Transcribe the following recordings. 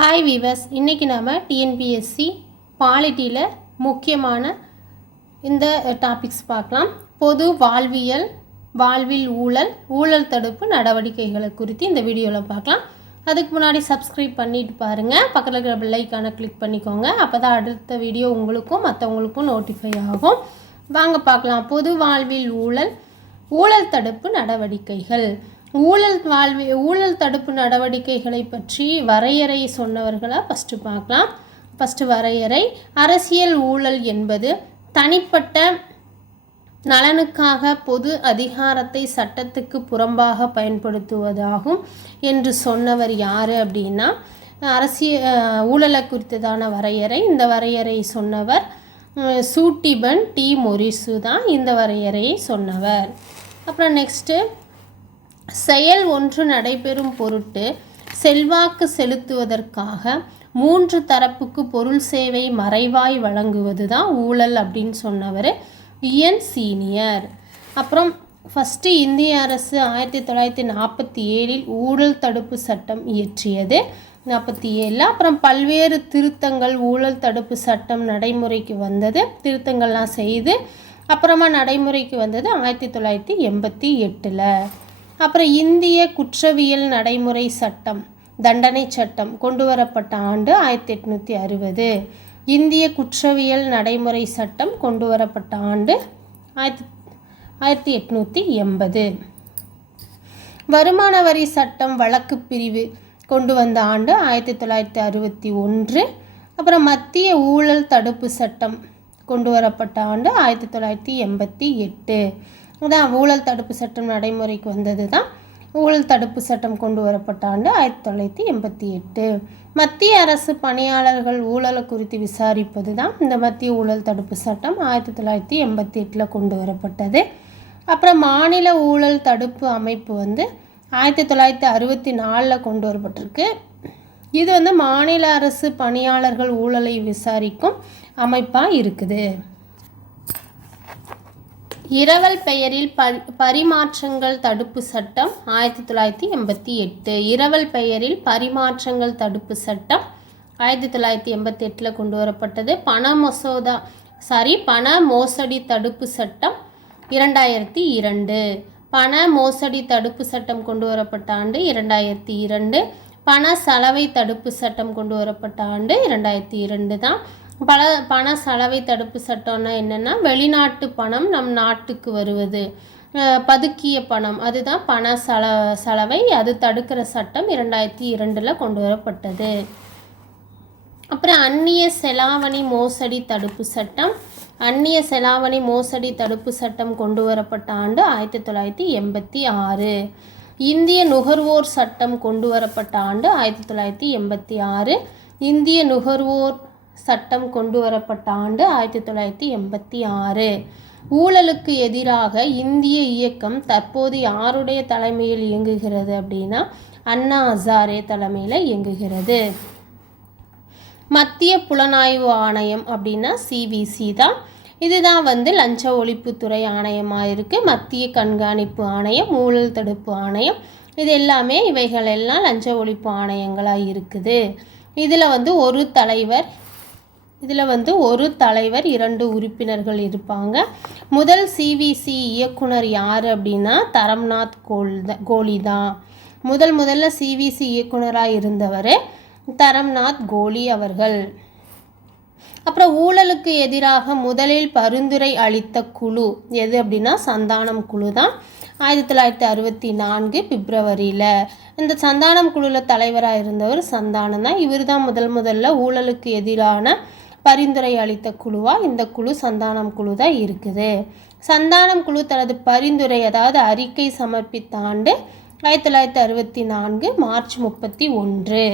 Hi viewers, இன்றைக்கி நாம் TNPSC பாலிட்டியில் முக்கியமான இந்த டாபிக்ஸ் பார்க்கலாம். பொது வாழ்வில் ஊழல் தடுப்பு நடவடிக்கைகளை குறித்து இந்த வீடியோவில் பார்க்கலாம். அதுக்கு முன்னாடி சப்ஸ்கிரைப் பண்ணிட்டு பாருங்கள், பக்கத்தில் இருக்கிற பெல் ஐக்கானை கிளிக் பண்ணிக்கோங்க. அப்போ தான் அடுத்த வீடியோ உங்களுக்கும் மற்றவங்களுக்கும் நோட்டிஃபை ஆகும். வாங்க பார்க்கலாம். பொது வாழ்வில் ஊழல் தடுப்பு நடவடிக்கைகள். ஊழல் தடுப்பு நடவடிக்கைகளை பற்றி வரையறை சொன்னவர்களை ஃபஸ்ட்டு வரையறை. அரசியல் ஊழல் என்பது தனிப்பட்ட நலனுக்காக பொது அதிகாரத்தை சட்டத்துக்கு புறம்பாக பயன்படுத்துவதாகும் என்று சொன்னவர் யார் அப்படின்னா ஊழலை குறித்ததான வரையறை. இந்த வரையறை சொன்னவர் சூட்டிபன் டி மொரிசு தான் இந்த வரையறையை சொன்னவர். அப்புறம் நெக்ஸ்ட்டு, செயல் ஒன்று நடைபெறும் பொருட்டு செல்வாக்கு செலுத்துவதற்காக 3 தரப்புக்கு பொருள் சேவை மறைவாய் வழங்குவது தான் ஊழல் அப்படின்னு சொன்னவர் இயன் சீனியர். அப்புறம் ஃபஸ்ட்டு இந்திய அரசு 1947 ஊழல் தடுப்பு சட்டம் இயற்றியது 47. அப்புறம் பல்வேறு திருத்தங்கள் ஊழல் தடுப்பு சட்டம் நடைமுறைக்கு வந்தது. திருத்தங்கள்லாம் செய்து அப்புறமா நடைமுறைக்கு வந்தது 1988. அப்புறம் இந்திய குற்றவியல் நடைமுறை சட்டம் தண்டனை சட்டம் கொண்டு வரப்பட்ட ஆண்டு 1860. இந்திய குற்றவியல் நடைமுறை சட்டம் கொண்டு வரப்பட்ட ஆண்டு 1880. வருமான வரி சட்டம் வழக்கு பிரிவு கொண்டு வந்த ஆண்டு 1961. அப்புறம் மத்திய ஊழல் தடுப்பு சட்டம் கொண்டு வரப்பட்ட ஆண்டு 1988. அதான் ஊழல் தடுப்பு சட்டம் நடைமுறைக்கு வந்தது தான். ஊழல் தடுப்பு சட்டம் கொண்டு வரப்பட்ட ஆண்டு 1988. மத்திய அரசு பணியாளர்கள் ஊழலை குறித்து விசாரிப்பது தான் இந்த மத்திய ஊழல் தடுப்பு சட்டம் 1988 கொண்டு வரப்பட்டது. அப்புறம் மாநில ஊழல் தடுப்பு அமைப்பு 1964 கொண்டு வரப்பட்டிருக்கு. இது மாநில அரசு பணியாளர்கள் ஊழலை விசாரிக்கும் அமைப்பாக இருக்குது. இரவல் பெயரில் பரிமாற்றங்கள் தடுப்பு சட்டம் 1988. இரவல் பெயரில் பரிமாற்றங்கள் தடுப்பு சட்டம் 1988 கொண்டு வரப்பட்டது. பண மோசடி தடுப்பு சட்டம் 2002. பண மோசடி தடுப்பு சட்டம் கொண்டு வரப்பட்ட ஆண்டு 2002. பண சலவை தடுப்பு சட்டம் கொண்டு வரப்பட்ட ஆண்டு 2002 தான். பண சலவை தடுப்பு சட்டம்னா என்னென்னா, வெளிநாட்டு பணம் நம் நாட்டுக்கு வருவது, பதுக்கிய பணம், அதுதான் பண சலவை. அது தடுக்கிற சட்டம் 2002 கொண்டு வரப்பட்டது. அப்புறம் அந்நிய செலாவணி மோசடி தடுப்பு சட்டம். அந்நிய செலாவணி மோசடி தடுப்பு சட்டம் கொண்டு வரப்பட்ட ஆண்டு 1986. இந்திய நுகர்வோர் சட்டம் கொண்டு வரப்பட்ட ஆண்டு 1986. இந்திய நுகர்வோர் சட்டம் கொண்டு வரப்பட்ட ஆண்டு 1986. ஊழலுக்கு எதிராக இந்திய இயக்கம் தற்போது யாருடைய தலைமையில் இயங்குகிறது அப்படின்னா அண்ணா ஹசாரே தலைமையில் இயங்குகிறது. மத்திய புலனாய்வு ஆணையம் அப்படின்னா சிவிசி தான். இதுதான் லஞ்ச ஒழிப்புத்துறை ஆணையமாக இருக்குது. மத்திய கண்காணிப்பு ஆணையம், ஊழல் தடுப்பு ஆணையம், இது எல்லாமே இவைகள் எல்லாம் லஞ்ச ஒழிப்பு ஆணையங்களாக இருக்குது. இதில் ஒரு தலைவர் 2 உறுப்பினர்கள் இருப்பாங்க. முதல் சிவிசி இயக்குனர் யார் அப்படின்னா தரம்நாத் கோலி தான். முதல்ல சிவிசி இயக்குனராக இருந்தவர் தரம்நாத் கோலி அவர்கள். அப்புறம் ஊழலுக்கு எதிராக முதலில் பரிந்துரை அளித்த குழு எது அப்படின்னா சந்தானம் குழு தான். 1964 பிப்ரவரியில் இந்த சந்தானம் குழுவில் தலைவராக இருந்தவர் சந்தானம் தான். இவர் தான் முதல்ல ஊழலுக்கு எதிரான பரிந்துரை அளித்த குழுவாக இந்த குழு சந்தானம் குழு தான் இருக்குது. சந்தானம் குழு தனது பரிந்துரை அதாவது அறிக்கை சமர்ப்பித்த ஆண்டு 1964 மார்ச் 31.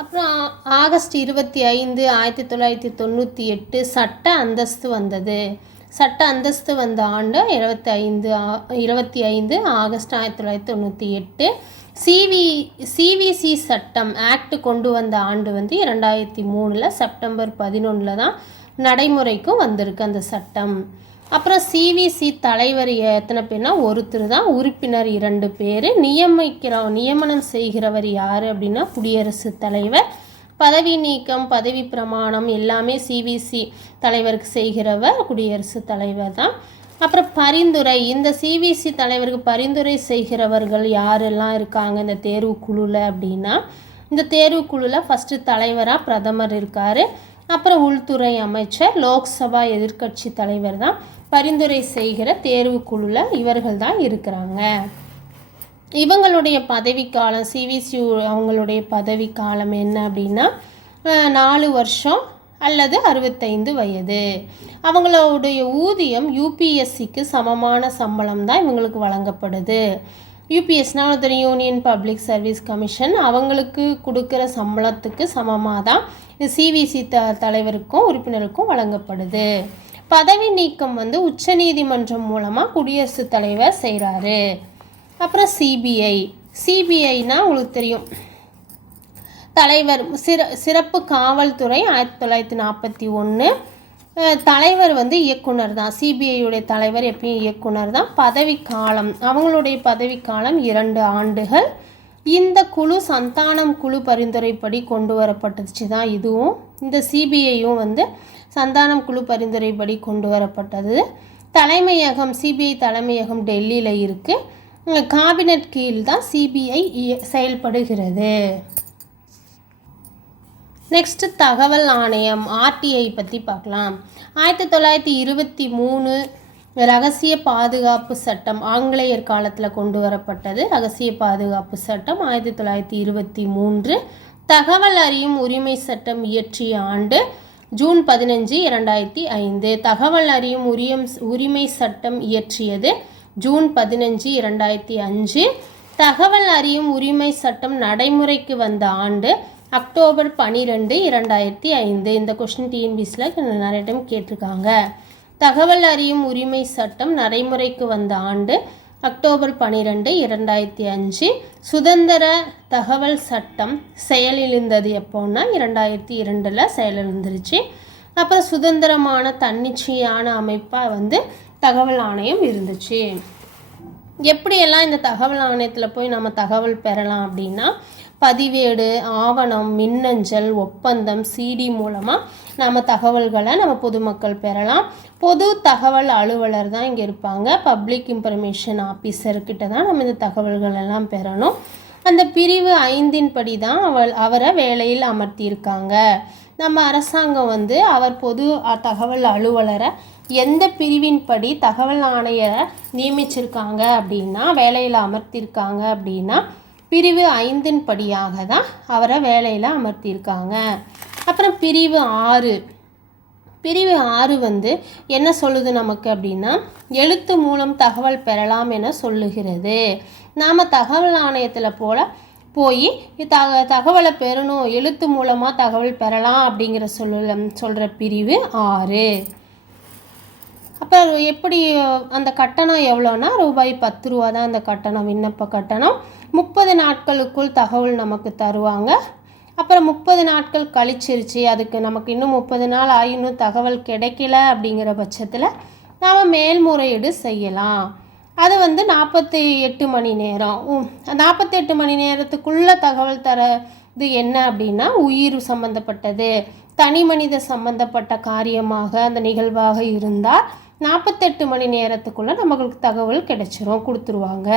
அப்புறம் ஆகஸ்ட் 25 1998 சட்ட அந்தஸ்து வந்தது. சட்ட அந்தஸ்து வந்த ஆண்டு 25 ஆகஸ்ட் 1998. சிவிசி சட்டம் ஆக்ட் கொண்டு வந்த ஆண்டு 2003 செப்டம்பர் 11 தான் நடைமுறைக்கும் வந்திருக்கு அந்த சட்டம். அப்புறம் சிவிசி தலைவர் எத்தனை பேர்னா ஒருத்தர் தான், உறுப்பினர் 2 பேர். நியமனம் செய்கிறவர் யார் அப்படின்னா குடியரசுத் தலைவர். பதவி நீக்கம், பதவி பிரமாணம் எல்லாமே சிவிசி தலைவருக்கு செய்கிறவர் குடியரசுத் தலைவர் தான். அப்புறம் பரிந்துரை, இந்த சிவிசி தலைவருக்கு பரிந்துரை செய்கிறவர்கள் யாரெல்லாம் இருக்காங்க இந்த தேர்வுக்குழுவில் அப்படின்னா, இந்த தேர்வுக்குழுவில் ஃபஸ்ட்டு தலைவராக பிரதமர் இருக்கார். அப்புறம் உள்துறை அமைச்சர், லோக்சபா எதிர்க்கட்சி தலைவர் தான் பரிந்துரை செய்கிற தேர்வுக்குழுவில் இவர்கள் தான் இருக்கிறாங்க. இவங்களுடைய பதவிக்காலம், சிவிசி அவங்களுடைய பதவிக்காலம் என்ன அப்படின்னா 4 வருஷம் அல்லது 65 வயது. அவங்களுடைய ஊதியம் யூபிஎஸ்சிக்கு சமமான சம்பளம் தான் இவங்களுக்கு வழங்கப்படுது. யூபிஎஸ்னால் தெரியும், யூனியன் பப்ளிக் சர்வீஸ் கமிஷன், அவங்களுக்கு கொடுக்குற சம்பளத்துக்கு சமமாக தான் சிவிசி தலைவருக்கும் உறுப்பினருக்கும் வழங்கப்படுது. பதவி நீக்கம் வந்து உச்சநீதிமன்றம் மூலமாக குடியரசுத் தலைவர் செய்கிறாரு. அப்புறம் சிபிஐனா உங்களுக்கு தெரியும், தலைவர் சிறப்பு காவல்துறை 1941. தலைவர் வந்து இயக்குனர் தான். சிபிஐயுடைய தலைவர் எப்பயும் இயக்குனர் தான். பதவிக்காலம், அவங்களுடைய பதவிக்காலம் 2 ஆண்டுகள். இந்த குழு சந்தானம் குழு பரிந்துரைப்படி கொண்டு வரப்பட்டுச்சு தான் இதுவும். இந்த சிபிஐயும் வந்து சந்தானம் குழு பரிந்துரைப்படி கொண்டு வரப்பட்டது. தலைமையகம், சிபிஐ தலைமையகம் டெல்லியில் இருக்குது. காபினட் கீழ் தான் சிபிஐ செயல்படுகிறது. நெக்ஸ்ட்டு தகவல் ஆணையம் ஆர்டிஐ பற்றி பார்க்கலாம். 1923 ரகசிய பாதுகாப்பு சட்டம் ஆங்கிலேயர் காலத்தில் கொண்டு வரப்பட்டது. ரகசிய பாதுகாப்பு சட்டம் 1923. தகவல் அறியும் உரிமை சட்டம் இயற்றிய ஆண்டு ஜூன் 15, 2005. தகவல் அறியும் உரிமை சட்டம் இயற்றியது ஜூன் 15, 2005. தகவல் அறியும் உரிமை சட்டம் நடைமுறைக்கு வந்த ஆண்டு அக்டோபர் 12, 2005. இந்த கொஸ்டின் டிஎன்பிஎஸ்சியில் நிறைய டைம் கேட்டிருக்காங்க. தகவல் அறியும் உரிமை சட்டம் நடைமுறைக்கு வந்த ஆண்டு அக்டோபர் 12, 2005. சுதந்திர தகவல் சட்டம் செயலிழந்தது எப்போன்னா 2002 செயலிழந்துருச்சு. அப்புறம் சுதந்திரமான தன்னிச்சையான அமைப்பாக வந்து தகவல் ஆணையம் இருந்துச்சு. எப்படியெல்லாம் இந்த தகவல் ஆணையத்தில் போய் நம்ம தகவல் பெறலாம் அப்படின்னா, பதிவேடு, ஆவணம், மின்னஞ்சல், ஒப்பந்தம், சிடி மூலமாக நம்ம தகவல்களை நம்ம பொதுமக்கள் பெறலாம். பொது தகவல் அலுவலர் தான் இங்கே இருப்பாங்க. பப்ளிக் இன்ஃபர்மேஷன் ஆஃபீஸர்கிட்ட தான் நம்ம இந்த தகவல்கள் எல்லாம் பெறணும். அந்த பிரிவு 5 படி தான் அவரை வேலையில் அமர்த்தியிருக்காங்க. நம்ம அரசாங்கம் வந்து அவர் பொது தகவல் அலுவலரை எந்த பிரிவின் படி தகவல் ஆணையரை நியமிச்சிருக்காங்க அப்படின்னா, வேலையில் அமர்த்தியிருக்காங்க அப்படின்னா பிரிவு 5 படியாக தான் அவரை வேலையில் அமர்த்தியிருக்காங்க. அப்புறம் பிரிவு 6 வந்து என்ன சொல்லுது நமக்கு அப்படின்னா, எழுத்து மூலம் தகவல் பெறலாம் என சொல்லுகிறது. நாம் தகவல் ஆணையத்தில் போய் தகவலை பெறணும், எழுத்து மூலமாக தகவல் பெறலாம் அப்படிங்கிற சொல்கிற பிரிவு 6. அப்போ எப்படி அந்த கட்டணம் எவ்வளோன்னா ரூபாய் 10 தான் அந்த கட்டணம், விண்ணப்ப கட்டணம். 30 நாட்களுக்குள் தகவல் நமக்கு தருவாங்க. அப்புறம் 30 நாட்கள் கழிச்சிருச்சு, அதுக்கு நமக்கு இன்னும் 30 நாள் இன்னும் தகவல் கிடைக்கல அப்படிங்கிற பட்சத்தில் நாம் மேல்முறையீடு செய்யலாம். அது வந்து 48 மணி நேரம். 48 மணி நேரத்துக்குள்ளே தகவல் தரது என்ன அப்படின்னா, உயிர் சம்மந்தப்பட்டது, தனி மனித சம்மந்தப்பட்ட காரியமாக அந்த நிகழ்வாக இருந்தால் 48 மணி நேரத்துக்குள்ளே நமக்கு தகவல் கிடைச்சிரும், கொடுத்துருவாங்க.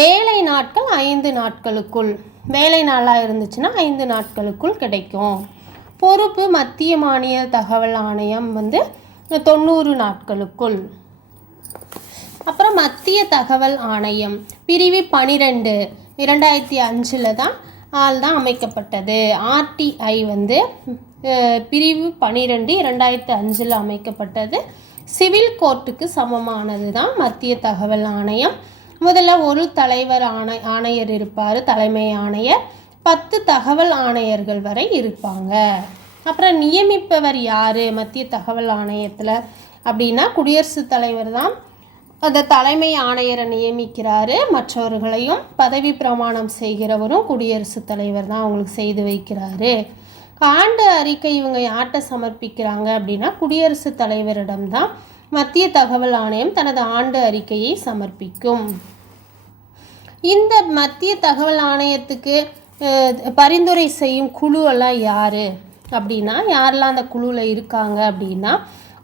வேலை நாட்கள் 5 நாட்களுக்குள், வேலை நாளாக இருந்துச்சுன்னா 5 நாட்களுக்குள் கிடைக்கும். பொறுப்பு மத்திய மாநில தகவல் ஆணையம் வந்து 90 நாட்களுக்குள். அப்புறம் மத்திய தகவல் ஆணையம் பிரிவு 12 2005 தான் அமைக்கப்பட்டது. ஆர்டிஐ வந்து பிரிவு 12 2005 அமைக்கப்பட்டது. சிவில் கோர்ட்டுக்கு சமமானது தான் மத்திய தகவல் ஆணையம். முதல்ல ஒரு தலைவர் ஆணையர் இருப்பார், தலைமை ஆணையர். 10 தகவல் ஆணையர்கள் வரை இருப்பாங்க. அப்புறம் நியமிப்பவர் யார் மத்திய தகவல் ஆணையத்தில் அப்படின்னா, குடியரசுத் தலைவர் தான் அந்த தலைமை ஆணையரை நியமிக்கிறாரு. மற்றவர்களையும் பதவி பிரமாணம் செய்கிறவரும் குடியரசுத் தலைவர் தான் அவங்களுக்கு செய்து வைக்கிறாரு. ஆண்டு அறிக்கை இவங்க யார்கிட்ட சமர்ப்பிக்கிறாங்க அப்படின்னா குடியரசுத் தலைவரிடம்தான் மத்திய தகவல் ஆணையம் தனது ஆண்டு அறிக்கையை சமர்ப்பிக்கும். இந்த மத்திய தகவல் ஆணையத்துக்கு பரிந்துரை செய்யும் குழுவெல்லாம் யார் அப்படின்னா, யாரெல்லாம் அந்த குழுவில் இருக்காங்க அப்படின்னா,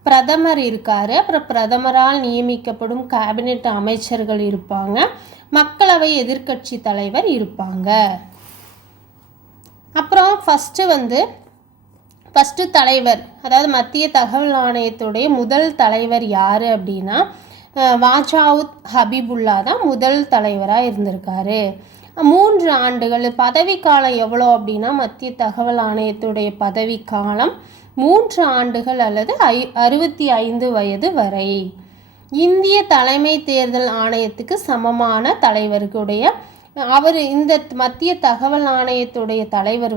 பிரதமர் இருக்கார், அப்புறம் பிரதமரால் நியமிக்கப்படும் கேபினெட் அமைச்சர்கள் இருப்பாங்க, மக்களவை எதிர்க்கட்சி தலைவர் இருப்பாங்க. அப்புறம் ஃபஸ்ட்டு தலைவர், அதாவது மத்திய தகவல் ஆணையத்துடைய முதல் தலைவர் யார் அப்படின்னா வாஜாவுத் ஹபீபுல்லா தான் முதல் தலைவராக இருந்திருக்காரு. 3 ஆண்டுகள் பதவிக்காலம் எவ்வளோ அப்படின்னா, மத்திய தகவல் ஆணையத்துடைய பதவிக்காலம் 3 ஆண்டுகள் அல்லது 65 வயது வரை. இந்திய தலைமை தேர்தல் ஆணையத்துக்கு சமமான தலைவர்களுடைய இந்த மத்திய தகவல் ஆணையத்துடைய தலைவர்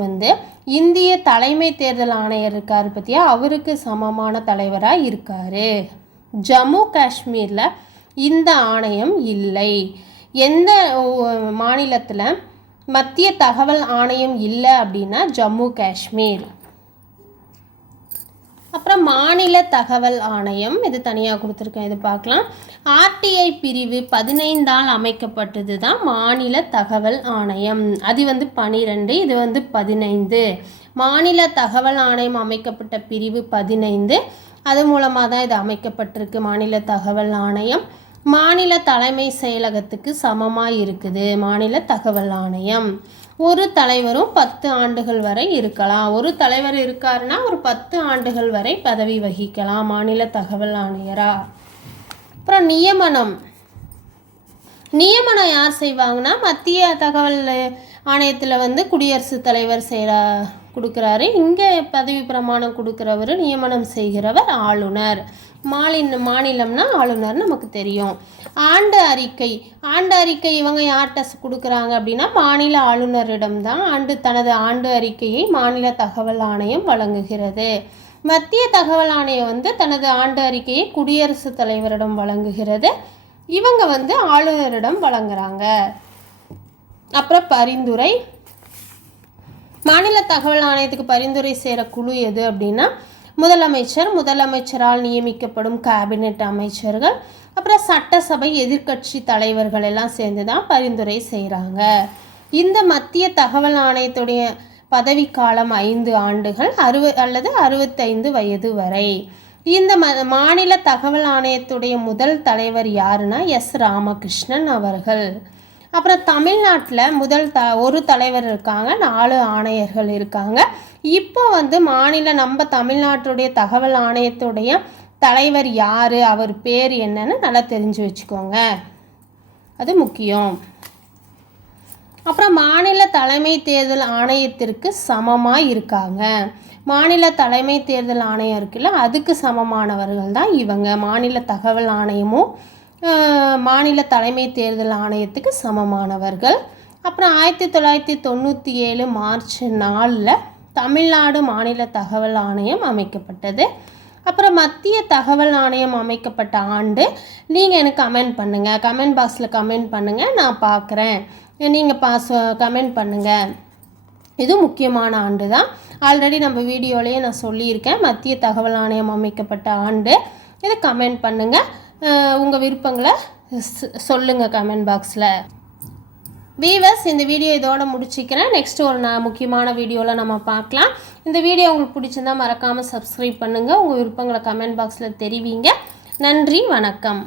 இந்திய தலைமை தேர்தல் ஆணையர் இருக்கார் பற்றியா, அவருக்கு சமமான தலைவராக இருக்கார். ஜம்மு காஷ்மீரில் இந்த ஆணையம் இல்லை. எந்த மாநிலத்தில் மத்திய தகவல் ஆணையம் இல்லை அப்படின்னா ஜம்மு காஷ்மீர். அப்புறம் மாநில தகவல் ஆணையம், இது தனியாக கொடுத்துருக்கேன், இது பார்க்கலாம். ஆர்டிஐ பிரிவு 15ஆல் அமைக்கப்பட்டது தான் மாநில தகவல் ஆணையம். அது 12, இது 15. மாநில தகவல் ஆணையம் அமைக்கப்பட்ட பிரிவு 15, அது மூலமாக தான் இது அமைக்கப்பட்டிருக்கு. மாநில தகவல் ஆணையம் மாநில தலைமை செயலகத்துக்கு சமமாக இருக்குது. மாநில தகவல் ஆணையம் ஒரு தலைவரும் 10 ஆண்டுகள் வரை இருக்கலாம். ஒரு தலைவர் இருக்காருன்னா ஒரு 10 ஆண்டுகள் வரை பதவி வகிக்கலாம் மாநில தகவல் ஆணையரா. அப்புறம் நியமனம் யார் செய்வாங்கன்னா, மத்திய தகவல் ஆணையத்தில் குடியரசுத் தலைவர் கொடுக்குறாரு. இங்கே பதவி பிரமாணம் கொடுக்குறவர், நியமனம் செய்கிறவர் ஆளுநர். மாநிலம்னா ஆளுநர் நமக்கு தெரியும். ஆண்டு அறிக்கை இவங்க யார்கிட்ட கொடுக்குறாங்க அப்படின்னா மாநில ஆளுநரிடம்தான் தனது ஆண்டு அறிக்கையை மாநில தகவல் ஆணையம் வழங்குகிறது. மத்திய தகவல் ஆணையம் தனது ஆண்டு அறிக்கையை குடியரசுத் தலைவரிடம் வழங்குகிறது. இவங்க ஆளுநரிடம் வழங்குறாங்க. அப்புறம் பரிந்துரை, மாநில தகவல் ஆணையத்துக்கு பரிந்துரை செய்கிற குழு எது அப்படின்னா முதலமைச்சரால் நியமிக்கப்படும் கேபினெட் அமைச்சர்கள், அப்புறம் சட்டசபை எதிர்க்கட்சி தலைவர்கள் எல்லாம் சேர்ந்து தான் பரிந்துரை செய்கிறாங்க. இந்த மத்திய தகவல் ஆணையத்துடைய பதவிக்காலம் 5 ஆண்டுகள் அல்லது 65 வயது வரை. இந்த மாநில தகவல் ஆணையத்துடைய முதல் தலைவர் யாருன்னா எஸ் ராமகிருஷ்ணன் அவர்கள். அப்புறம் தமிழ்நாட்டில் ஒரு தலைவர் இருக்காங்க, 4 ஆணையர்கள் இருக்காங்க. இப்போ நம்ம தமிழ்நாட்டுடைய தகவல் ஆணையத்துடைய தலைவர் யார், அவர் பேர் என்னன்னு நல்லா தெரிஞ்சு வச்சுக்கோங்க, அது முக்கியம். அப்புறம் மாநில தலைமை தேர்தல் ஆணையத்திற்கு சமமாக இருக்காங்க. மாநில தலைமை தேர்தல் ஆணையம் இருக்குல்ல, அதுக்கு சமமானவர்கள் தான் இவங்க. மாநில தகவல் ஆணையமும் மாநில தலைமை தேர்தல் ஆணையத்துக்கு சமமானவர்கள். அப்புறம் 1997 மார்ச் 4 தமிழ்நாடு மாநில தகவல் ஆணையம் அமைக்கப்பட்டது. அப்புறம் மத்திய தகவல் ஆணையம் அமைக்கப்பட்ட ஆண்டு நீங்கள் எனக்கு கமெண்ட் பண்ணுங்கள், கமெண்ட் பாக்ஸில் கமெண்ட் பண்ணுங்கள், நான் பார்க்குறேன். நீங்கள் கமெண்ட் பண்ணுங்கள். இது முக்கியமான ஆண்டு தான். ஆல்ரெடி நம்ம வீடியோலேயே நான் சொல்லியிருக்கேன், மத்திய தகவல் ஆணையம் அமைக்கப்பட்ட ஆண்டு. இதை கமெண்ட் பண்ணுங்கள், உங்கள் விருப்பங்களை சொல்லுங்கள் கமெண்ட் பாக்ஸில். வீவர்ஸ், இந்த வீடியோ இதோட முடிச்சிக்கிறேன். நெக்ஸ்ட் ஒரு முக்கியமான வீடியோவில் நம்ம பார்க்கலாம். இந்த வீடியோ உங்களுக்கு பிடிச்சிருந்தால் மறக்காமல் சப்ஸ்கிரைப் பண்ணுங்கள். உங்கள் விருப்பங்களை கமெண்ட் பாக்ஸில் தெரிவிங்க. நன்றி, வணக்கம்.